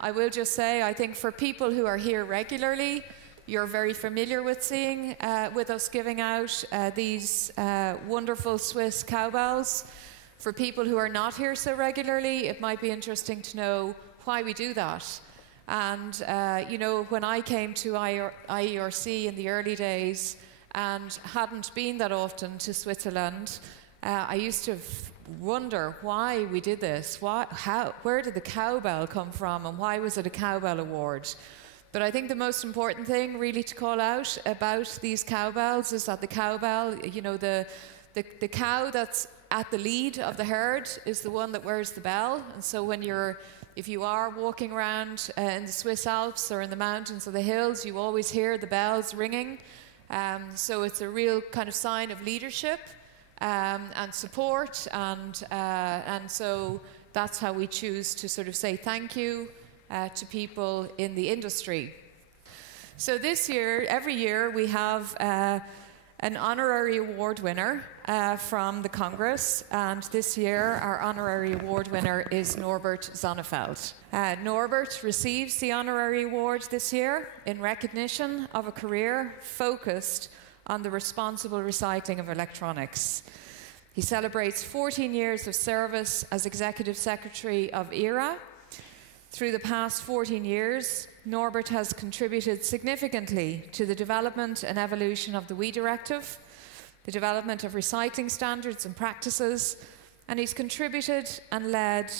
I will just say, I think for people who are here regularly, you're very familiar with seeing, with us giving out these wonderful Swiss cowbells. For people who are not here so regularly, it might be interesting to know why we do that. And, you know, when I came to IERC in the early days and hadn't been that often to Switzerland, I used to wonder why we did this. Where did the cowbell come from, and why was it a cowbell award? But I think the most important thing really to call out about these cowbells is that the cowbell, you know, the cow that's at the lead of the herd is the one that wears the bell. And so if you are walking around in the Swiss Alps or in the mountains or the hills, you always hear the bells ringing. So it's a real kind of sign of leadership and support, and so that's how we choose to sort of say thank you to people in the industry. So this year, every year, we have an honorary award winner from the Congress, and this year our honorary award winner is Norbert Zonneveld. Norbert receives the honorary award this year in recognition of a career focused on the responsible recycling of electronics. He celebrates 14 years of service as Executive Secretary of IERA. Through the past 14 years, Norbert has contributed significantly to the development and evolution of the WEEE Directive, the development of recycling standards and practices, and he's contributed and led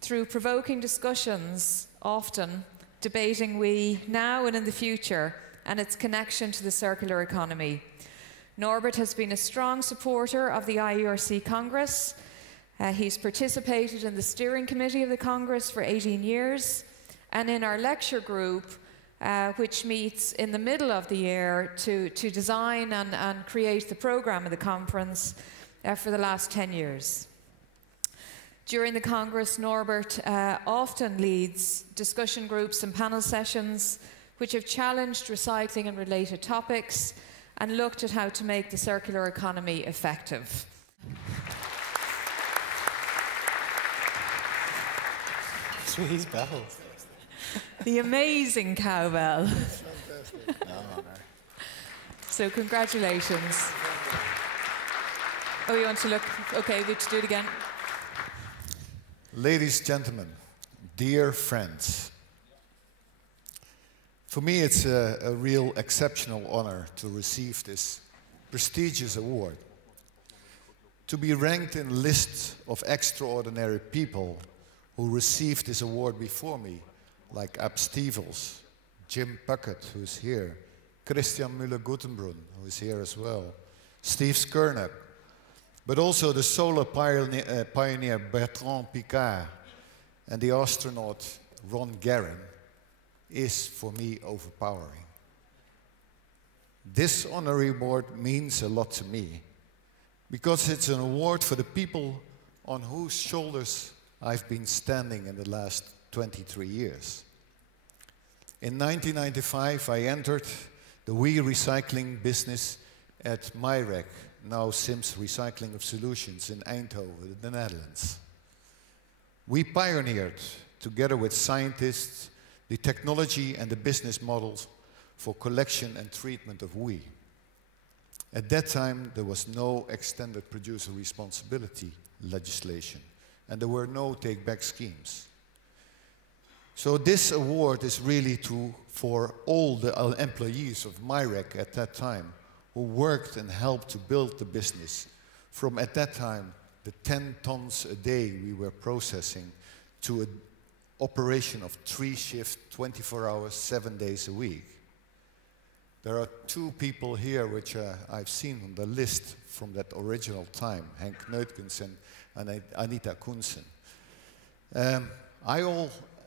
through provoking discussions, often debating WEEE now and in the future, and its connection to the circular economy. Norbert has been a strong supporter of the IERC Congress. He's participated in the steering committee of the Congress for 18 years, and in our lecture group, which meets in the middle of the year to design and create the program of the conference for the last 10 years. During the Congress, Norbert often leads discussion groups and panel sessions which have challenged recycling and related topics and looked at how to make the circular economy effective. These bells. The amazing cowbell. Fantastic. No. So congratulations. Oh, you want to look? Okay, we do it again. Ladies, gentlemen, dear friends, for me it's a real exceptional honor to receive this prestigious award. To be ranked in a list of extraordinary people who received this award before me, like Ab Stevels, Jim Puckett, who's here, Christian Müller-Guttenbrunn, who is here as well, Steve Skernep, but also the solar pioneer Bertrand Piccard and the astronaut Ron Guerin, is for me overpowering. This honorary award means a lot to me because it's an award for the people on whose shoulders I've been standing in the last 23 years. In 1995, I entered the WEEE recycling business at MyRec, now Sims Recycling of Solutions in Eindhoven, the Netherlands. We pioneered, together with scientists, the technology and the business models for collection and treatment of WEEE. At that time, there was no extended producer responsibility legislation, and there were no take-back schemes. So this award is really for all the employees of MyRec at that time who worked and helped to build the business from, at that time, the 10 tons a day we were processing to an operation of 3 shifts, 24 hours, 7 days a week. There are 2 people here which I've seen on the list from that original time, Henk Neutkens and Anita Kunsen.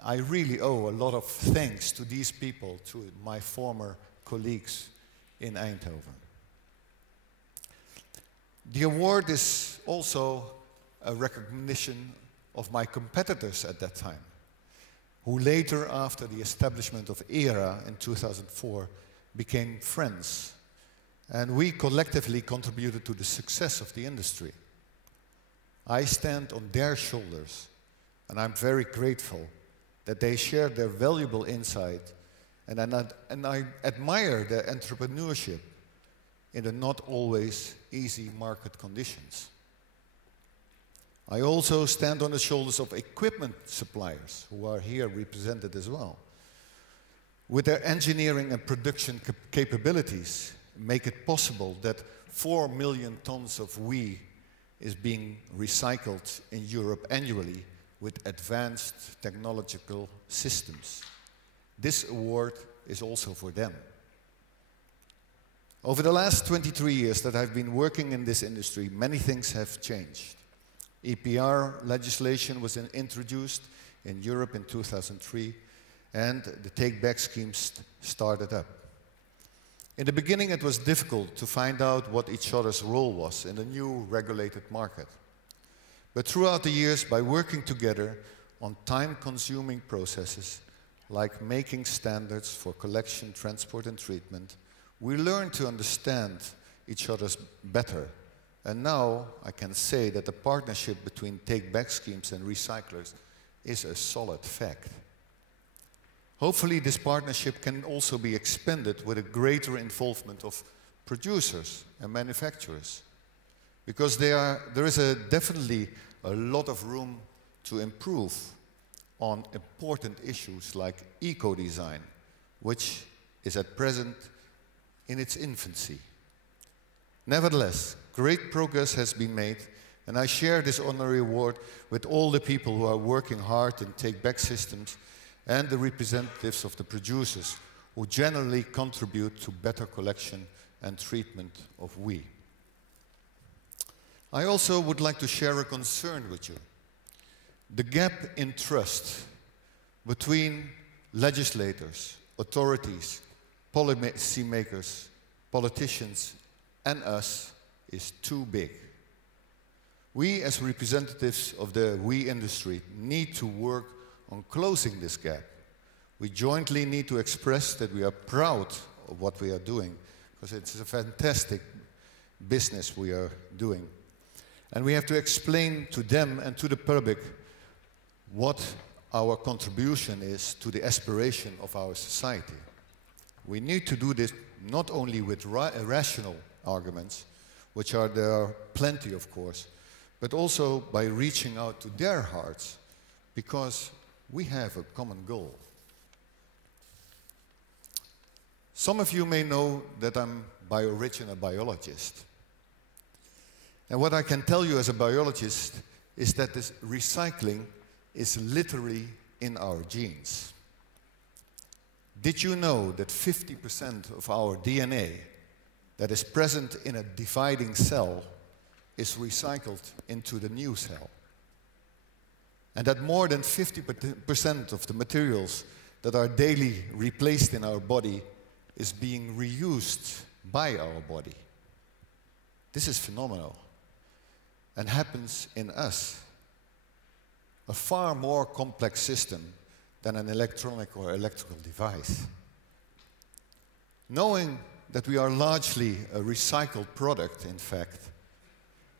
I really owe a lot of thanks to these people, to my former colleagues in Eindhoven. The award is also a recognition of my competitors at that time, who later, after the establishment of IERA in 2004, became friends. And we collectively contributed to the success of the industry. I stand on their shoulders, and I'm very grateful that they share their valuable insight, and I admire their entrepreneurship in the not always easy market conditions. I also stand on the shoulders of equipment suppliers, who are here represented as well. With their engineering and production capabilities, make it possible that 4 million tons of WEEE is being recycled in Europe annually with advanced technological systems. This award is also for them. Over the last 23 years that I've been working in this industry, many things have changed. EPR legislation was introduced in Europe in 2003, and the take-back schemes started up. In the beginning, it was difficult to find out what each other's role was in the new regulated market. But throughout the years, by working together on time-consuming processes, like making standards for collection, transport, and treatment, we learned to understand each other's better. And now I can say that the partnership between take-back schemes and recyclers is a solid fact. Hopefully this partnership can also be expanded with a greater involvement of producers and manufacturers, because there is definitely a lot of room to improve on important issues like eco-design, which is at present in its infancy. Nevertheless, great progress has been made, and I share this honorary award with all the people who are working hard in take-back systems and the representatives of the producers who generally contribute to better collection and treatment of WEEE. I also would like to share a concern with you. The gap in trust between legislators, authorities, policy makers, politicians, and us is too big. We, as representatives of the WEEE industry, need to work on closing this gap. We jointly need to express that we are proud of what we are doing, because it's a fantastic business we are doing. And we have to explain to them and to the public what our contribution is to the aspiration of our society. We need to do this not only with rational arguments, which there are plenty, of course, but also by reaching out to their hearts, because we have a common goal. Some of you may know that I'm by origin a biologist. And what I can tell you as a biologist is that this recycling is literally in our genes. Did you know that 50% of our DNA that is present in a dividing cell is recycled into the new cell? And that more than 50% of the materials that are daily replaced in our body is being reused by our body. This is phenomenal and happens in us. A far more complex system than an electronic or electrical device. Knowing that we are largely a recycled product, in fact,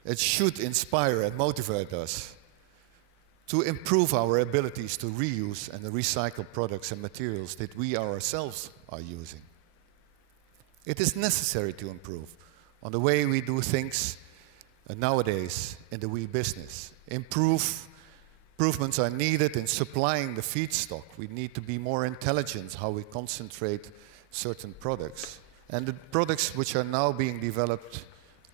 it should inspire and motivate us to improve our abilities to reuse and recycle products and materials that we ourselves are using. It is necessary to improve on the way we do things nowadays in the WEEE business. Improvements are needed in supplying the feedstock. We need to be more intelligent how we concentrate certain products. And the products which are now being developed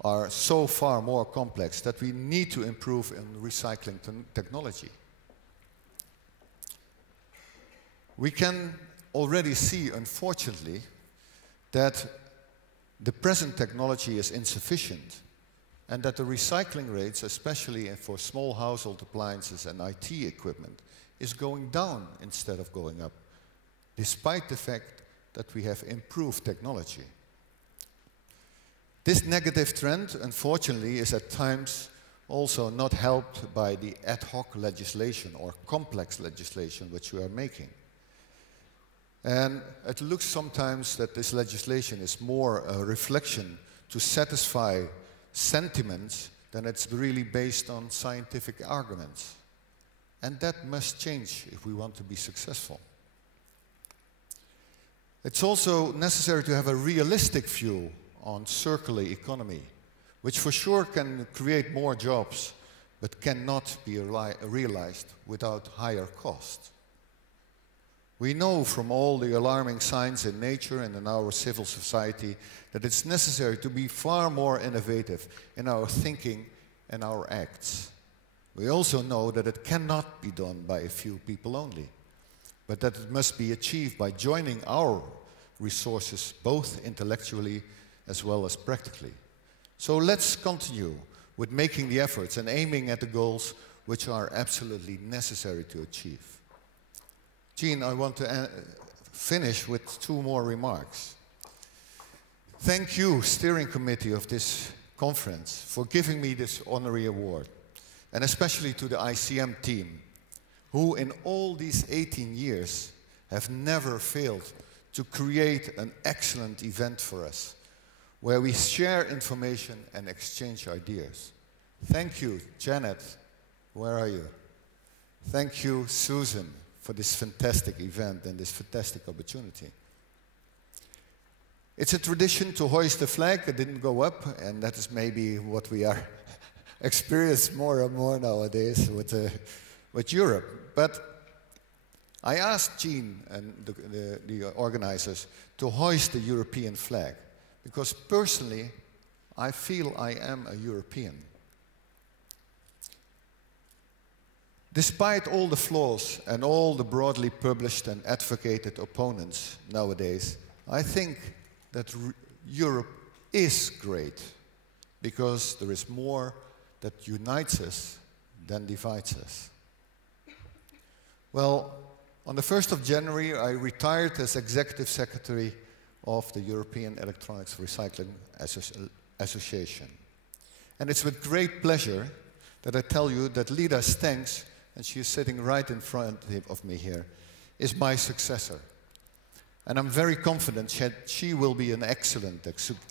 are so far more complex that we need to improve in recycling technology. We can already see, unfortunately, that the present technology is insufficient, and that the recycling rates, especially for small household appliances and IT equipment, is going down instead of going up, despite the fact that we have improved technology. This negative trend, unfortunately, is at times also not helped by the ad hoc legislation or complex legislation which we are making. And it looks sometimes that this legislation is more a reflection to satisfy sentiments than it's really based on scientific arguments. And that must change if we want to be successful. It's also necessary to have a realistic view on circular economy, which for sure can create more jobs, but cannot be realized without higher cost. We know from all the alarming signs in nature and in our civil society that it's necessary to be far more innovative in our thinking and our acts. We also know that it cannot be done by a few people only, but that it must be achieved by joining our resources both intellectually as well as practically. So let's continue with making the efforts and aiming at the goals which are absolutely necessary to achieve. Jean, I want to finish with 2 more remarks. Thank you, steering committee of this conference, for giving me this honorary award, and especially to the ICM team, who in all these 18 years have never failed to create an excellent event for us, where we share information and exchange ideas. Thank you, Janet. Where are you? Thank you, Susan, for this fantastic event and this fantastic opportunity. It's a tradition to hoist the flag. It didn't go up, and that is maybe what we are experiencing more and more nowadays with Europe. But I asked Jean and the organizers to hoist the European flag, because personally, I feel I am a European. Despite all the flaws and all the broadly published and advocated opponents nowadays, I think that Europe is great, because there is more that unites us than divides us. Well, on the 1st of January, I retired as Executive Secretary of the European Electronics Recycling Association. And it's with great pleasure that I tell you that Lida Stengs, and she is sitting right in front of me here, is my successor. And I'm very confident she will be an excellent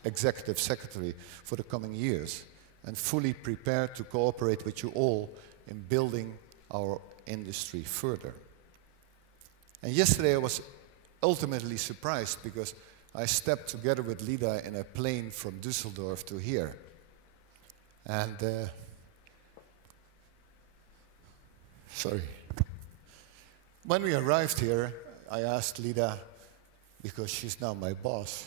Executive Secretary for the coming years, and fully prepared to cooperate with you all in building our industry further. And yesterday I was ultimately surprised, because I stepped together with Lida in a plane from Düsseldorf to here. And, sorry. When we arrived here, I asked Lida, because she's now my boss,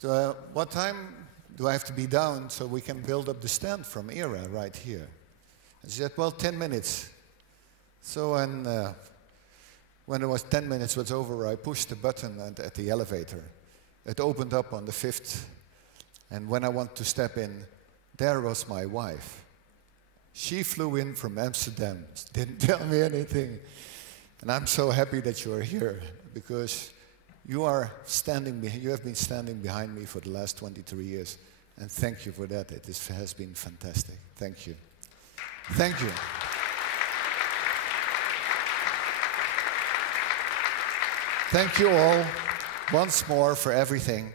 so, what time do I have to be down so we can build up the stand from ERA right here? And she said, well, 10 minutes. So when it was 10 minutes was over, I pushed the button at the elevator. It opened up on the 5th, and when I wanted to step in, there was my wife. She flew in from Amsterdam, didn't tell me anything. And I'm so happy that you are here, because you have been standing behind me for the last 23 years, and thank you for that. It has been fantastic. Thank you. Thank you. Thank you all once more for everything.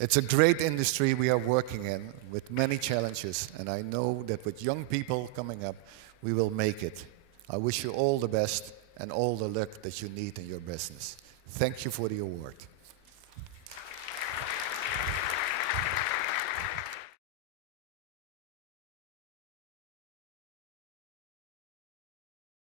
It's a great industry we are working in, with many challenges, and I know that with young people coming up, we will make it. I wish you all the best and all the luck that you need in your business. Thank you for the award.